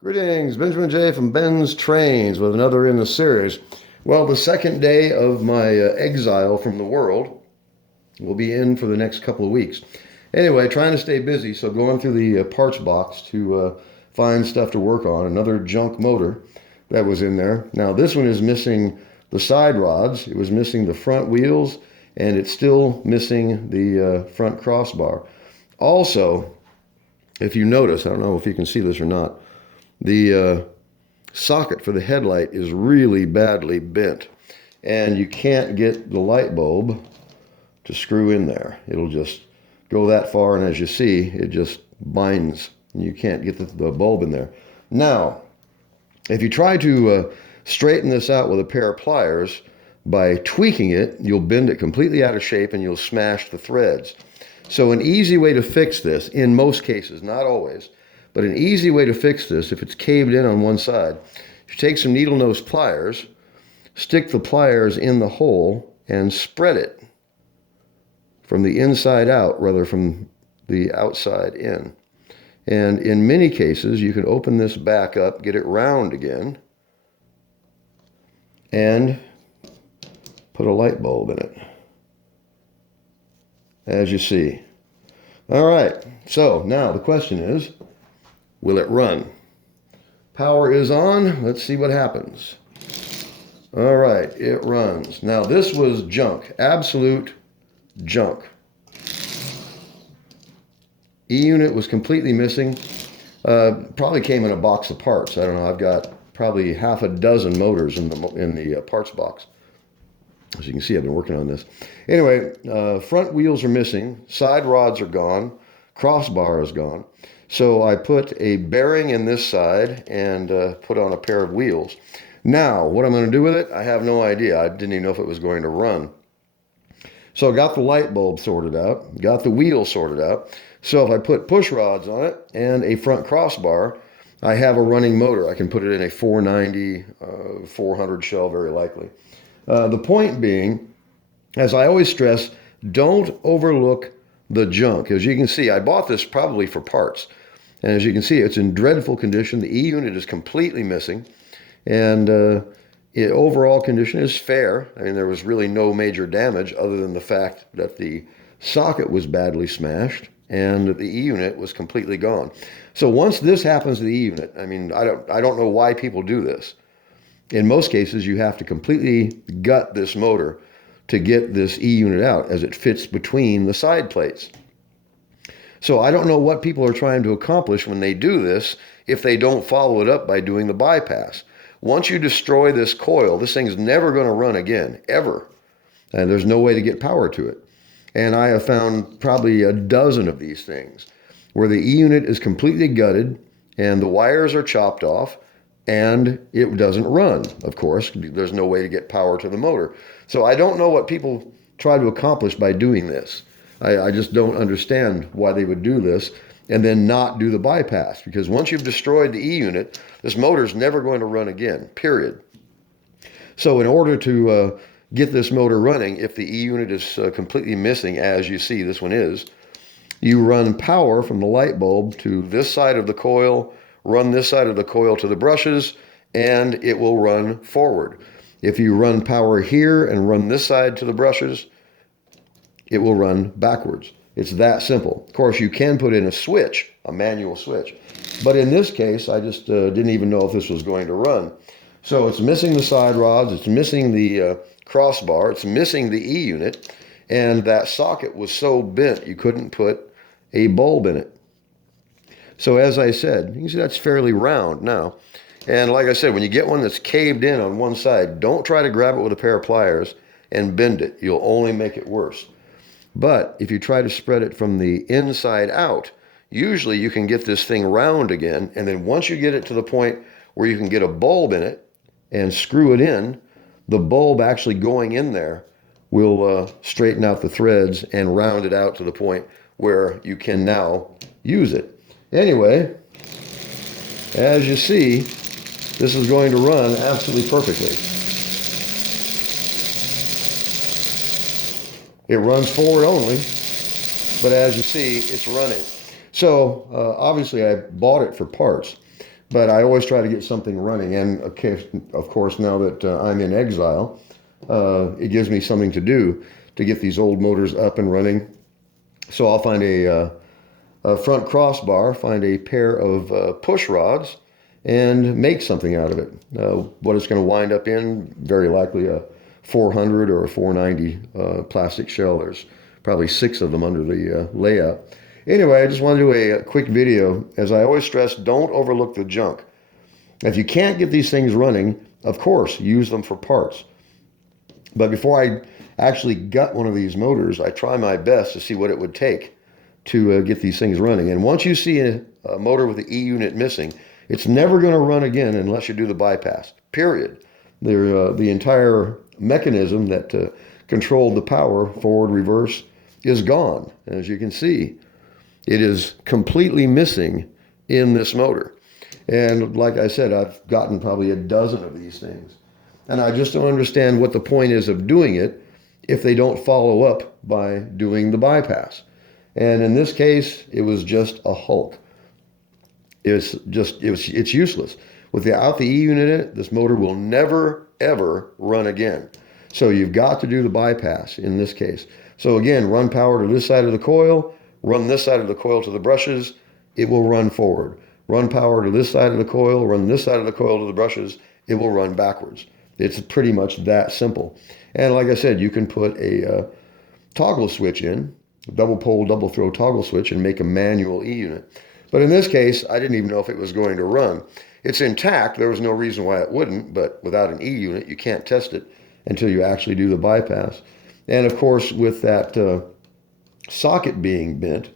Greetings, Benjamin J. from Ben's Trains with another in the series. Well, the second day of my exile from the world will be in for the next couple of weeks. Anyway, trying to stay busy, so going through the parts box to find stuff to work on. Another junk motor that was in there. Now, this one is missing the side rods. It was missing the front wheels, and it's still missing the front crossbar. Also, if you notice, I don't know if you can see this or not, the socket for the headlight is really badly bent, and you can't get the light bulb to screw in there. It'll just go that far, and as you see, it just binds, and you can't get the bulb in there. Now, if you try to straighten this out with a pair of pliers, by tweaking it, you'll bend it completely out of shape, and you'll smash the threads. So an easy way to fix this, in most cases, not always, but an easy way to fix this, if it's caved in on one side, you take some needle nose pliers, stick the pliers in the hole, and spread it from the inside out rather from the outside in. And in many cases, you can open this back up, get it round again, and put a light bulb in it, as you see. All right, so now the question is, will it run? Power is on. Let's see what happens. All right, it runs. Now, this was junk, absolute junk. E-unit was completely missing. Probably came in a box of parts. I don't know. I've got probably half a dozen motors in the parts box. As you can see, I've been working on this. Anyway, front wheels are missing. Side rods are gone. Crossbar is gone. So I put a bearing in this side and put on a pair of wheels. Now, what I'm going to do with it, I have no idea. I didn't even know if it was going to run. So I got the light bulb sorted out, got the wheel sorted out. So if I put push rods on it and a front crossbar, I have a running motor. I can put it in a 490, 400 shell, very likely. The point being, as I always stress, don't overlook the junk. As you can see, I bought this probably for parts. And as you can see, it's in dreadful condition. The E-unit is completely missing. And overall condition is fair. I mean, there was really no major damage other than the fact that the socket was badly smashed and the E-unit was completely gone. So once this happens to the E-unit, I mean, I don't know why people do this. In most cases, you have to completely gut this motor to get this E-unit out as it fits between the side plates. So I don't know what people are trying to accomplish when they do this if they don't follow it up by doing the bypass. Once you destroy this coil, this thing's never going to run again, ever. And there's no way to get power to it. And I have found probably a dozen of these things where the E-unit is completely gutted and the wires are chopped off and it doesn't run, of course. There's no way to get power to the motor. So I don't know what people try to accomplish by doing this. I just don't understand why they would do this and then not do the bypass, because once you've destroyed the E-unit, this motor's never going to run again, period. So in order to get this motor running, if the E-unit is completely missing, as you see this one is, you run power from the light bulb to this side of the coil, run this side of the coil to the brushes, and it will run forward. If you run power here and run this side to the brushes, it will run backwards. It's that simple. Of course, you can put in a switch, a manual switch. But in this case, I just didn't even know if this was going to run. So it's missing the side rods, it's missing the crossbar, it's missing the E-unit, and that socket was so bent you couldn't put a bulb in it. So as I said, you can see that's fairly round now. And like I said, when you get one that's caved in on one side, don't try to grab it with a pair of pliers and bend it. You'll only make it worse. But if you try to spread it from the inside out, usually you can get this thing round again. And then once you get it to the point where you can get a bulb in it and screw it in, the bulb actually going in there will straighten out the threads and round it out to the point where you can now use it. Anyway, as you see, this is going to run absolutely perfectly. It runs forward only, but as you see, it's running. So obviously I bought it for parts, But I always try to get something running. And of course, now that I'm in exile, it gives me something to do to get these old motors up and running. So I'll find a front crossbar, find a pair of push rods, and make something out of it. What it's going to wind up in, very likely a 400 or a 490 plastic shell. There's probably 6 of them under the layout. Anyway, I just want to do a quick video. As I always stress, don't overlook the junk. If you can't get these things running, of course, use them for parts. But before I actually gut one of these motors, I try my best to see what it would take to get these things running. And once you see a motor with the E unit missing, it's never going to run again unless you do the bypass, period. The entire mechanism that controlled the power, forward, reverse, is gone. As you can see, it is completely missing in this motor. And like I said, I've gotten probably a dozen of these things. And I just don't understand what the point is of doing it if they don't follow up by doing the bypass. And in this case, it was just a hulk. It's useless. Without the E unit in it, this motor will never, ever run again. So you've got to do the bypass in this case. So again, run power to this side of the coil, run this side of the coil to the brushes, it will run forward. Run power to this side of the coil, run this side of the coil to the brushes, it will run backwards. It's pretty much that simple. And like I said, you can put a toggle switch in, double pole, double throw toggle switch, and make a manual E unit. But in this case, I didn't even know if it was going to run. It's intact. There was no reason why it wouldn't, but without an E unit, you can't test it until you actually do the bypass. And of course, with that socket being bent,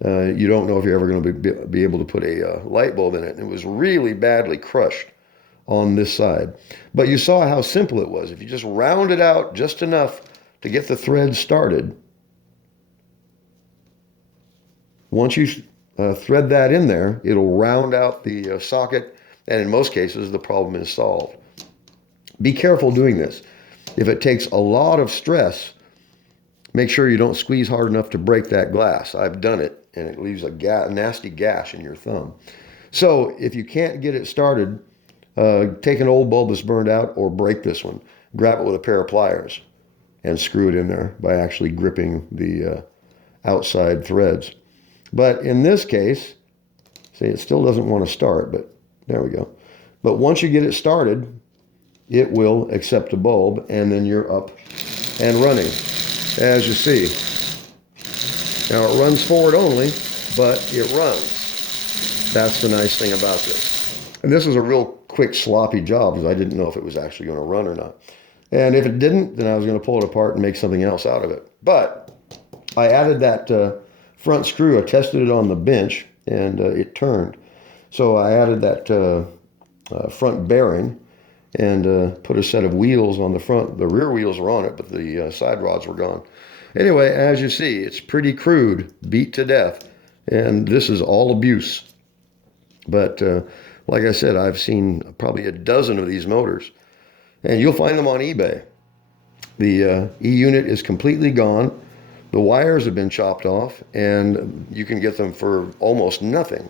you don't know if you're ever going to be able to put a light bulb in it. And it was really badly crushed on this side. But you saw how simple it was. If you just round it out just enough to get the thread started, once you thread that in there, it'll round out the socket, and in most cases, the problem is solved. Be careful doing this. If it takes a lot of stress, make sure you don't squeeze hard enough to break that glass. I've done it, and it leaves a nasty gash in your thumb. So if you can't get it started, take an old bulb that's burned out or break this one. Grab it with a pair of pliers and screw it in there by actually gripping the outside threads. But in this case, see, it still doesn't want to start, but there we go. But once you get it started, it will accept a bulb, and then you're up and running, as you see. Now it runs forward only, but it runs. That's the nice thing about this. And this is a real quick, sloppy job because I didn't know if it was actually going to run or not. And if it didn't, then I was going to pull it apart and make something else out of it. But I added that front screw. I tested it on the bench, and it turned. So I added that front bearing and put a set of wheels on the front. The rear wheels were on it, but the side rods were gone. Anyway, as you see, it's pretty crude, beat to death, and this is all abuse. But like I said, I've seen probably a dozen of these motors, and you'll find them on eBay. The E unit is completely gone. The wires have been chopped off, and you can get them for almost nothing.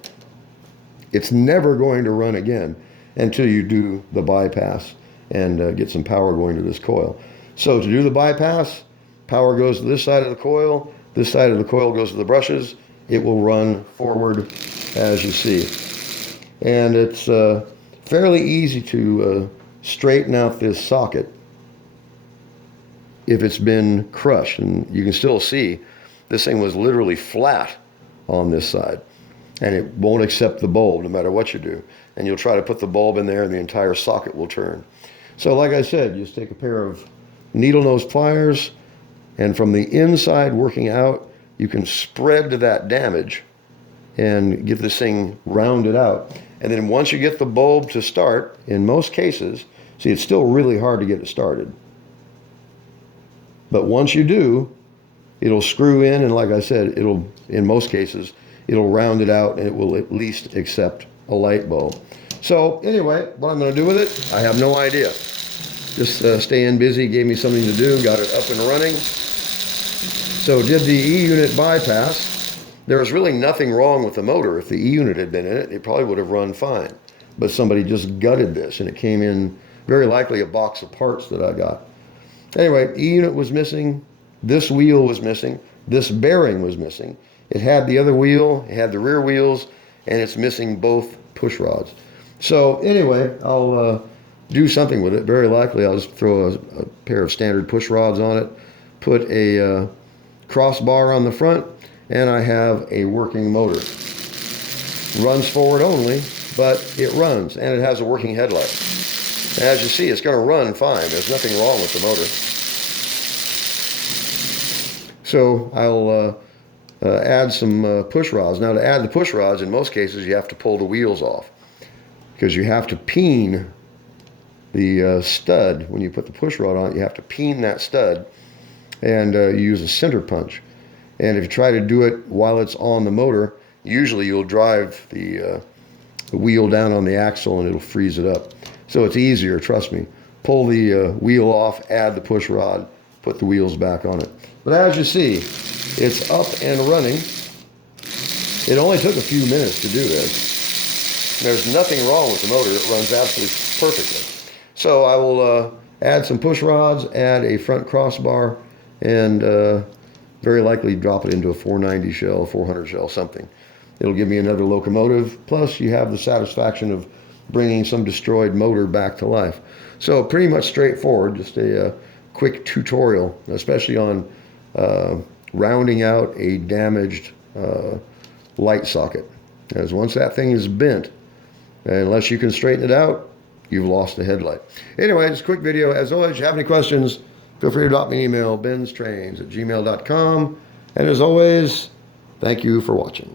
It's never going to run again until you do the bypass and get some power going to this coil. So to do the bypass, power goes to this side of the coil goes to the brushes. It will run forward, as you see. And it's fairly easy to straighten out this socket if it's been crushed. And you can still see this thing was literally flat on this side, and it won't accept the bulb no matter what you do. And you'll try to put the bulb in there and the entire socket will turn. So like I said, you just take a pair of needle nose pliers, and from the inside working out, you can spread that damage and get this thing rounded out. And then once you get the bulb to start, in most cases, see, it's still really hard to get it started. But once you do, it'll screw in, and like I said, it'll, in most cases, it'll round it out, and it will at least accept a light bulb. So anyway, what I'm going to do with it, I have no idea. Just staying busy gave me something to do, got it up and running. So did the E unit bypass. There was really nothing wrong with the motor. If the E unit had been in it, it probably would have run fine. but somebody just gutted this, and it came in very likely a box of parts that I got. Anyway, E-unit was missing. This wheel was missing. This bearing was missing. It had the other wheel, it had the rear wheels, and it's missing both push rods. So anyway, I'll do something with it. Very likely I'll just throw a pair of standard push rods on it, put a crossbar on the front, and I have a working motor. Runs forward only, but it runs, and it has a working headlight. As you see, it's going to run fine. There's nothing wrong with the motor. So I'll add some push rods. Now, to add the push rods, in most cases, you have to pull the wheels off, because you have to peen the stud. When you put the push rod on it, you have to peen that stud, and you use a center punch. And if you try to do it while it's on the motor, usually you'll drive the wheel down on the axle and it'll freeze it up. So it's easier, trust me. Pull the wheel off, add the push rod, put the wheels back on it. But as you see, it's up and running. It only took a few minutes to do this. There's nothing wrong with the motor. It runs absolutely perfectly. So I will add some push rods, add a front crossbar, and very likely drop it into a 490 shell, 400 shell, something. It'll give me another locomotive, plus you have the satisfaction of bringing some destroyed motor back to life. So pretty much straightforward, just a quick tutorial, especially on rounding out a damaged light socket. As once that thing is bent, unless you can straighten it out, you've lost the headlight. Anyway, just a quick video. As always, if you have any questions, feel free to drop me an email, BENZTRAINZ@gmail.com. And as always, thank you for watching.